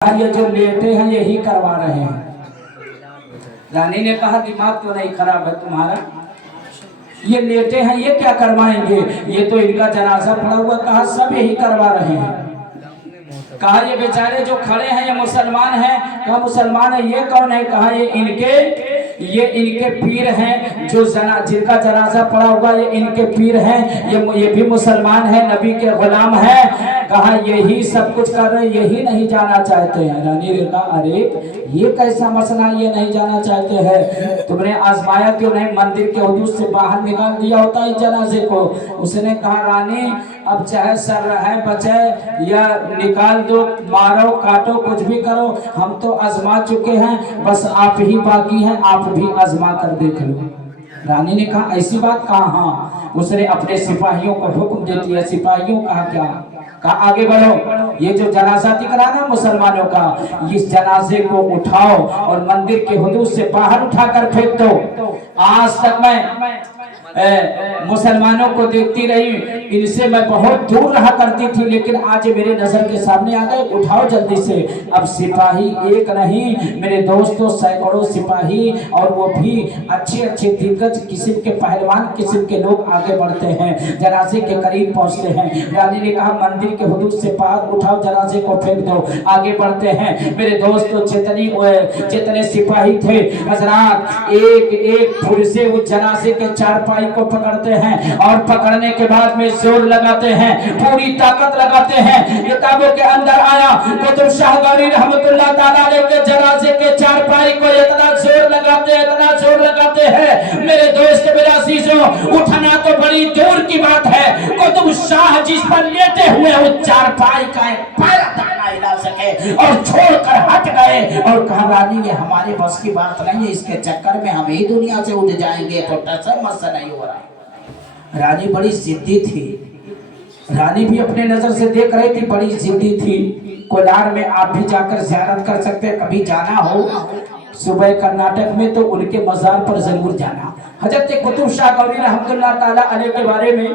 ये जो लेटे हैं यही करवा रहे हैं। रानी ने कहा दिमाग तो नहीं खराब है तुम्हारा, ये लेटे हैं ये क्या करवाएंगे, ये तो इनका जनाजा पड़ा हुआ। कहा सब यही करवा रहे हैं। कहा ये बेचारे जो खड़े हैं ये मुसलमान हैं। कहा मुसलमान है, ये कौन है। कहा ये इनके पीर हैं, जो जिनका जनाजा पड़ा हुआ ये इनके पीर हैं, ये भी मुसलमान है, नबी के गुलाम हैं। कहा यही सब कुछ कर रहे, यही नहीं जाना चाहते हैं। रानी ने कहा अरे ये कैसा मसला, ये नहीं जाना चाहते हैं, तुमने आजमाया क्यों नहीं, मंदिर के हुदूद से बाहर निकाल दिया होता इस जनाजे को। उसने कहा रानी अब चाहे सर रहे बचे या निकाल दो, मारो काटो कुछ भी करो, हम तो आजमा चुके हैं, बस आप ही बाकी हैं, आप भी आजमा कर देख लो। रानी ने कहा ऐसी बात कहा। हाँ। उसने अपने सिपाहियों को हुक्म दे दिया। सिपाहियों कहा क्या, कहा आगे बढ़ो, ये जो जनाजा दिख रहा ना मुसलमानों का, इस जनाजे को उठाओ और मंदिर के हुदूद से बाहर उठाकर फेंक दो। आज तक मैं मुसलमानों को देखती रही, इनसे मैं बहुत दूर रहा करती थी, लेकिन आज मेरे नजर के सामने आ गए, उठाओ जल्दी से। अब सिपाही एक नहीं मेरे दोस्तों, सैकड़ों सिपाही, और वो भी अच्छे अच्छे दिग्गज किस्म के पहलवान किस्म के लोग आगे बढ़ते हैं, जनाजे के करीब पहुंचते हैं। रानी ने कहा मंदिर के हुदूद से बाहर उठाओ, जनाजे को फेंक दो। आगे बढ़ते हैं मेरे दोस्तों, जितने सिपाही थे हजरात, एक एक फुल से उस जनाजे के चारपाई को पकड़ते हैं, और पकड़ने के बाद में जोर लगाते हैं, पूरी ताकत लगाते हैं। किताबों के अंदर आया कुतुब शाह गौरी रहमतुल्लाह ताला अलैह के जनाजे के चारपाई को इतना जोर लगाते हैं मेरे दोस्त मेरा अजीजों, उठना तो बड़ी दूर की बात है, कुतुब शाह जिस पर लेटे हुए उस चारपाई का एक पैर तक ना हिला सके और छोड़कर हट गए और कहा रानी ये हमारे बस की बात नहीं है, इसके चक्कर में हम ही दुनिया से उठ जाएंगे, तो टसर मसर नहीं हो रहा। रानी बड़ी जिद्दी थी, रानी भी अपने नजर से देख रही थी, बड़ी जिद्दी थी। कोलार में आप भी जाकर ज़ियारत कर सकते हैं, कभी जाना हो सुबह कर्नाटक में तो उनके मज़ार पर जरूर जाना। हजरत कुतुब शाह गौरी रहमतुल्लाह ताला अलैह के बारे में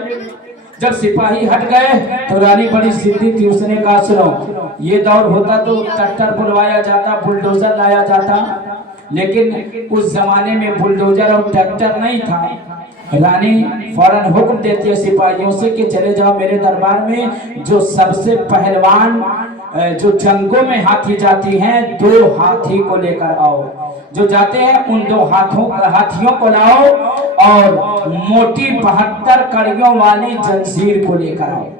जब सिपाही हट गए तो रानी बड़ी जिद्दी थी। उसने कहा सुनो, ये दौर होता तो ट्रैक्टर बुलवाया जाता, बुलडोजर लाया जाता, लेकिन उस जमाने में बुलडोजर और ट्रैक्टर नहीं था। रानी फौरन हुक्म देती है सिपाहियों से कि चले जाओ मेरे दरबार में, जो सबसे पहलवान जो जंगों में हाथी जाती हैं, 2 हाथी को लेकर आओ, जो जाते हैं उन 2 हाथियों को लाओ, और मोटी 72 कड़ियों वाली जंजीर को लेकर आओ।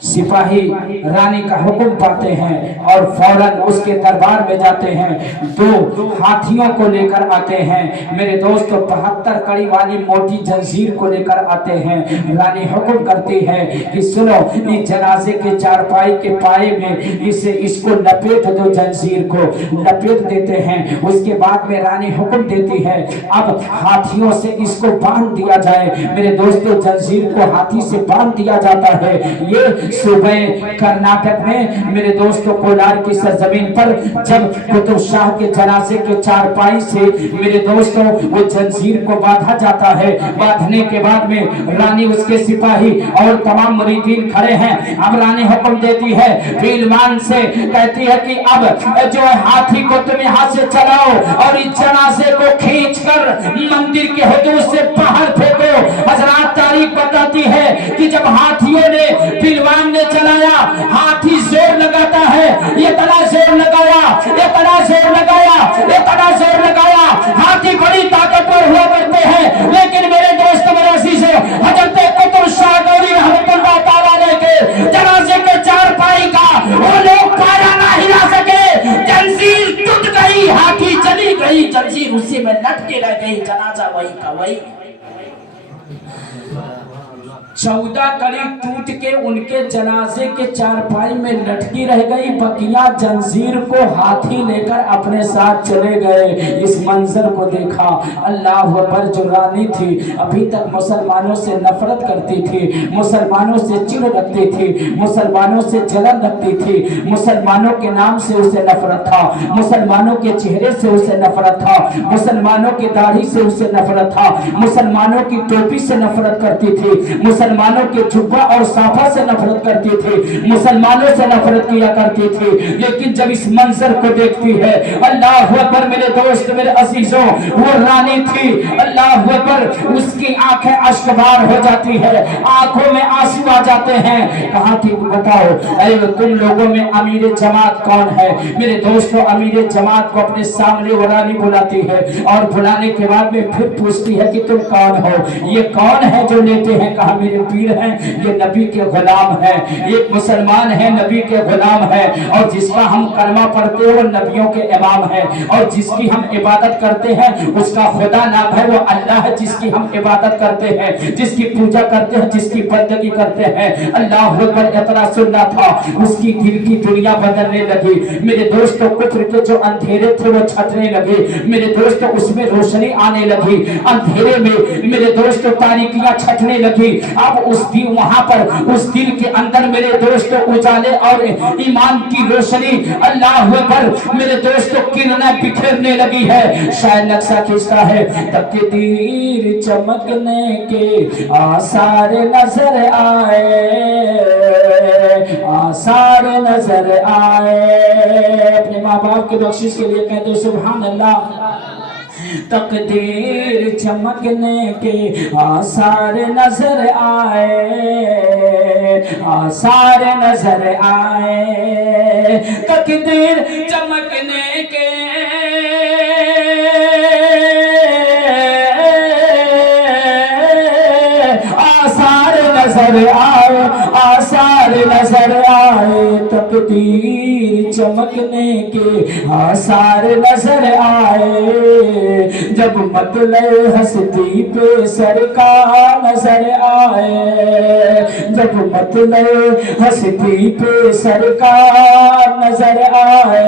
सिपाही रानी का हुक्म पाते हैं और फौरन उसके दरबार में जाते हैं, 2 हाथियों को लेकर आते हैं मेरे दोस्तों, 72 कड़ी वाली मोटी जंजीर को लेकर आते हैं। रानी हुक्म करती है कि सुनो, इस जनाजे के चारपाई के पाए में इसको लपेट दो, जंजीर को लपेट देते हैं। उसके बाद में रानी हुक्म देती है अब हाथियों से इसको बांध दिया जाए। मेरे दोस्तों जंजीर को हाथी से बांध दिया जाता है। ये सुबह कर्नाटक में मेरे दोस्तों कोलार की सरजमीन पर जब कुतुब शाह के जनाजे के चारपाई से मेरे दोस्तों वो जंजीर को बांधा जाता है, बांधने के बाद में रानी उसके सिपाही और तमाम मुरीदीन खड़े हैं। अब रानी हुक्म देती है पहलवान से, कहती है कि अब जो हाथी को तुम यहाँ से चलाओ और इस जनाजे को खींचकर मंदिर के हुदूद से बाहर फेंको। हजरात तारीख बताती है कि जब हाथियों ने पहलवान ने चलाया, हाथी जोर लगाता है, ये बड़ा जोर लगाया, हाथी बड़ी ताकतवर हुआ करते हैं, लेकिन मेरे दोस्त मेरे अजीजों, हजरत कुतुब शाह गौरी रहमतुल्लाह ताला अलैह के जनाजे के चारपाई का वो लोग पाया ना हिला सके, जंजीर टूट गई, हाथी चली गई, जंजीर उसी में लटके रह गई, जनाजा वही का वही। 14 कड़ी टूट के उनके जनाजे के चारपाई में लटकी रह गई, बकिया जंजीर को हाथी लेकर अपने साथ चले गए। इस मंजर को देखा, अल्लाह अकबर, जो रानी थी अभी तक मुसलमानों से नफरत करती थी, मुसलमानों से चिढ़ रखती थी, मुसलमानों से जलन रखती थी, मुसलमानों के नाम से उसे नफरत था, मुसलमानों के चेहरे से उसे नफरत था, मुसलमानों की दाढ़ी से उसे नफरत था, मुसलमानों की टोपी से नफरत करती थी, मुसलमानों के जुब्बा और साफा से से नफरत करती थी, मुसलमानों से नफरत किया करती थी, लेकिन जब इस मंजर को देखती है, अल्लाह अकबर मेरे दोस्त मेरे अजीजों, वो रानी थी, अल्लाह अकबर, उसकी आंखें अश्कबार हो जाती है, आंखों में आंसू आ जाते हैं। कहा कि बताओ अरे तुम लोगों में अमीर जमात कौन है? मेरे दोस्तों, अमीर जमात को अपने सामने वो रानी बुलाती है और बुलाने के बाद में फिर पूछती है कि तुम कौन हो, ये कौन है जो लेते हैं? कहा मेरे पीर हैं, ये नबी के गुलाम है, एक मुसलमान है, नबी के गुलाम है, और जिसका हम कलमा पढ़ते हैं वो नबियों के इमाम है, और जिसकी हम इबादत करते हैं उसका खुदा नाम है वो अल्लाह है, जिसकी हम इबादत करते हैं, जिसकी पूजा करते हैं, जिसकी बंदगी करते हैं। अल्लाह अकबर इतना सुनना था, उसकी दिल की दुनिया बदलने लगी। मेरे दोस्तों, कुफ्र के जो अंधेरे थे वो छटने लगे, मेरे दोस्तों उसमें रोशनी आने लगी, अंधेरे में मेरे दोस्तों तारीकियां छटने लगी। अब उस दिन वहां पर उस दिल के अंदर मेरे दोस्तों उजाले और ईमान की रोशनी अल्लाह अकबर मेरे दोस्तों किरणें बिखरने लगी है। शायद नक्शा खींचता है, तकदीर चमकने के आसार नजर आए, आसार नजर आए। अपने माँ बाप के बख्शिश के लिए कहते सुभान अल्लाह। तकदीर चमकने के आसार नजर आए, आसार नजर आए, तकदीर चमकने के आसार नजर आए, आसार नजर आए, तकदीर चमकने के आसार नजर आए। जब मतलब हस्ती पे सरकार नजर आए, जब मतलब हस्ती पे सरकार नजर आए।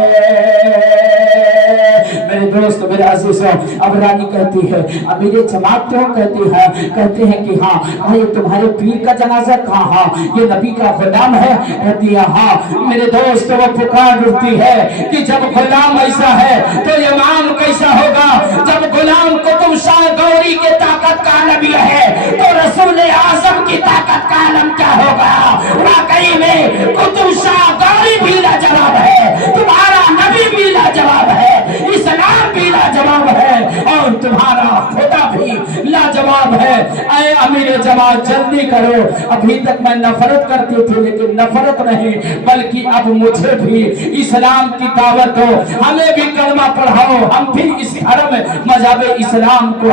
मेरे दोस्त मेरे अजीजों, अब रानी कहती है, अब मेरे जमात तो कहते हैं कि हाँ ये तुम्हारे पीर का जनाजा कहाँ, ये नबी का गुलाम है? कहती है हाँ। मेरे दोस्त वो पुकार उठती है कि जब गुलाम ऐसा है तो इमाम कैसा होगा? जब गुलाम कुतुब शाह गौरी के ताकत का नबी है तो रसूल आजम की ताकत का आलम क्या होगा? वाकई में कुतुब शाह गौरी भी लाजवाब है, तुम्हारा नबी भी लाजवाब है, इस्लाम भी लाजवाब है, और तुम्हारा खुदा भी लाजवाब है। ऐ अमीर जमात जल्दी करो, अभी तक मैं नफरत करती थी लेकिन नफरत नहीं बल्कि अब मुझे भी इस्लाम की दावत दो, हमें भी कलमा पढ़ाओ, हम भी इस धर्म मजहब इस्लाम को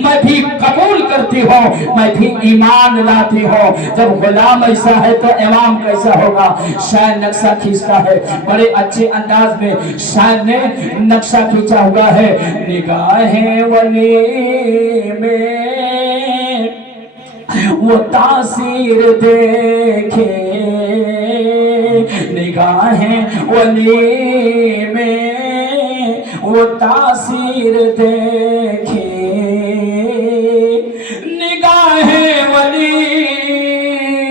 मैं भी कबूल करती हो, मैं भी ईमान लाती हो। जब गुलाम ऐसा है तो इमाम कैसा होगा? शायद नक्शा खींचता है, बड़े अच्छे अंदाज में शायद ने नक्शा खींचा हुआ है। निगाहें वली में वो तासीर देखे, निगाहें वली में वो तासीर देखे, निगाहें वली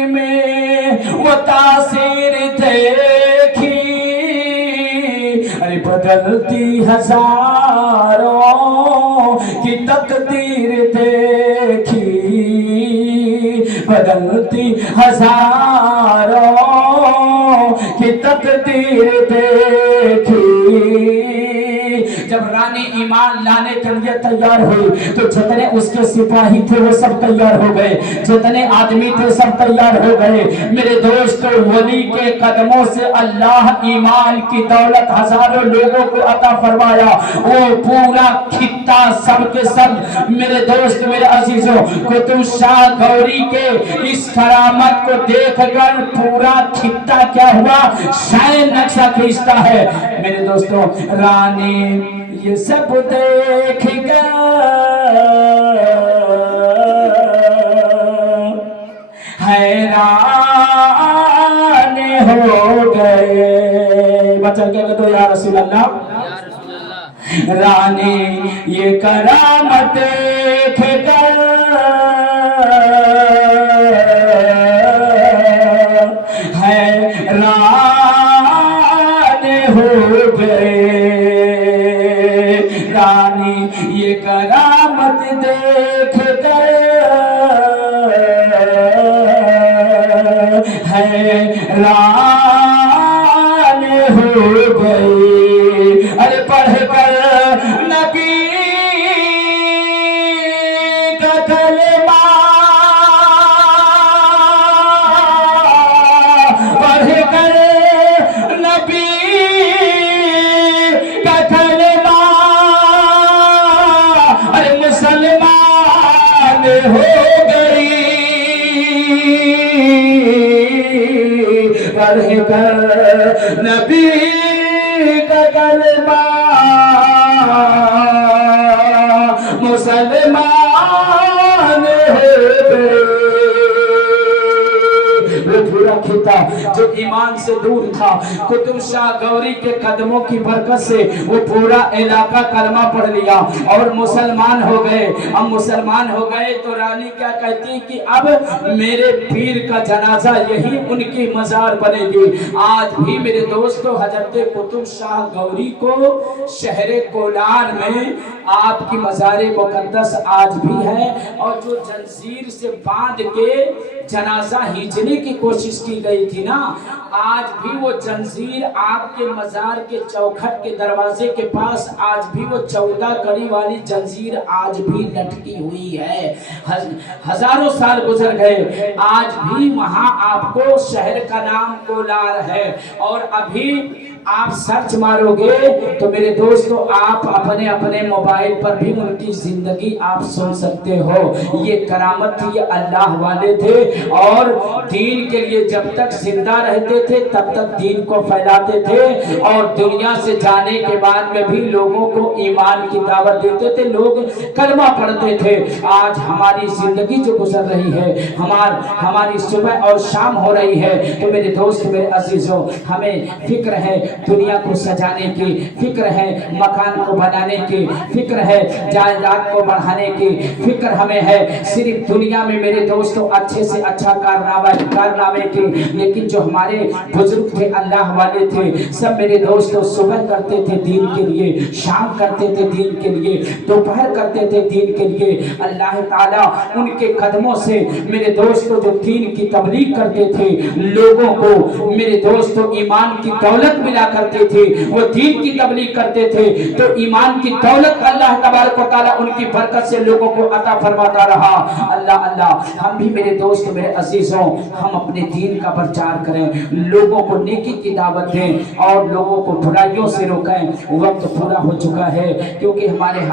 में वो तासीर देखी। अरे बदलती हजारों की तकदीर देखी, बदलती हजारों की तकदीर देखी। जब रानी ईमान लाने के लिए तैयार हुई तो जितने उसके सिपाही थे वो सब तैयार हो गए, जितने आदमी थे सब तैयार हो गए। मेरे दोस्तों, वली के कदमों से अल्लाह ईमान की दौलत हजारों लोगों को अता फरमाया। वो पूरा खित्ता सब के सब मेरे दोस्त मेरे अजीजों, कुतुब शाह गौरी के इस करामत को देखकर पूरा खित्ता क्या हुआ? शायद नक्शा खींचता है। मेरे दोस्तों, रानी ये सब देख गया, हैरान हो गए। बचन के तो या रसूल अल्लाह, रानी ये करामत देख कर हैरान हो गए। रानी ये करामत देख कर गई। अरे पढ़ कर नबी का कलमा, पढ़ कर नबी का कलमा, अरे मुसलमान हो गई। पढ़ कर नबी का कलमा मुसलमान हो गए। वो पूरा खिता जो ईमान से दूर था, कुतुब शाह गौरी के कदमों की बरकत से वो पूरा इलाका कलमा पढ़ लिया और मुसलमान हो गए। अब मुसलमान हो गए तो रानी क्या कहती कि अब मेरे पीर का जनाजा यही उनकी मजार बनेगी। आज भी मेरे दोस्तों हजरत कुतुब शाह गौरी को शहर कोलार में आपकी मजार मुकद्दस आज भी है। और जो जंजीर से बांध के जनाजा खींचने की कोशिश की गई थी ना, आज भी वो जंजीर आपके मजार के चौखट के दरवाजे के पास आज भी वो 14 कड़ी वाली जंजीर आज भी लटकी हुई है। हजारों साल गुजर गए, आज भी वहां आपको शहर का नाम कोलार है। और अभी आप सर्च मारोगे तो मेरे दोस्तों आप अपने अपने मोबाइल पर भी उनकी जिंदगी आप सुन सकते हो। ये करामत थी, ये अल्लाह वाले थे और दीन के लिए जब तक जिंदा रहते थे तब तक दीन को फैलाते थे और दुनिया से जाने के बाद में भी लोगों को ईमान की दावत देते थे, लोग कलमा पढ़ते थे। आज हमारी जिंदगी जो गुजर रही है, हमारी सुबह और शाम हो रही है, तो मेरे दोस्त मेरे अजीजों हमें फिक्र है दुनिया को सजाने की, फिक्र है मकान को बनाने की, फिक्र है जायदाद को बढ़ाने की, फिक्र हमें है सिर्फ दुनिया में मेरे दोस्तों अच्छे से अच्छा कारनामे की। लेकिन जो हमारे बुजुर्ग थे अल्लाह वाले थे, सब मेरे दोस्तों सुबह करते थे दीन के लिए, शाम करते थे दीन के लिए, दोपहर करते थे दीन के लिए। अल्लाह ताला उनके कदमों से मेरे दोस्तों जो दीन की तबलीग करते थे, लोगों को मेरे दोस्तों ईमान की दौलत मिला करते थे, वो दीन की तबलीग करते थे तो ईमान की दौलत अल्लाह तबारक व तआला उनकी बरकत से लोगों को अता फरमाता रहा। अल्लाह अल्लाह हम भी मेरे दोस्त मेरे अजीजों हम अपने दीन का प्रचार करें, लोगों को नेकी की दावत दें और लोगों को बुराइयों से रोकें। वक्त पूरा हो चुका है क्योंकि हमारे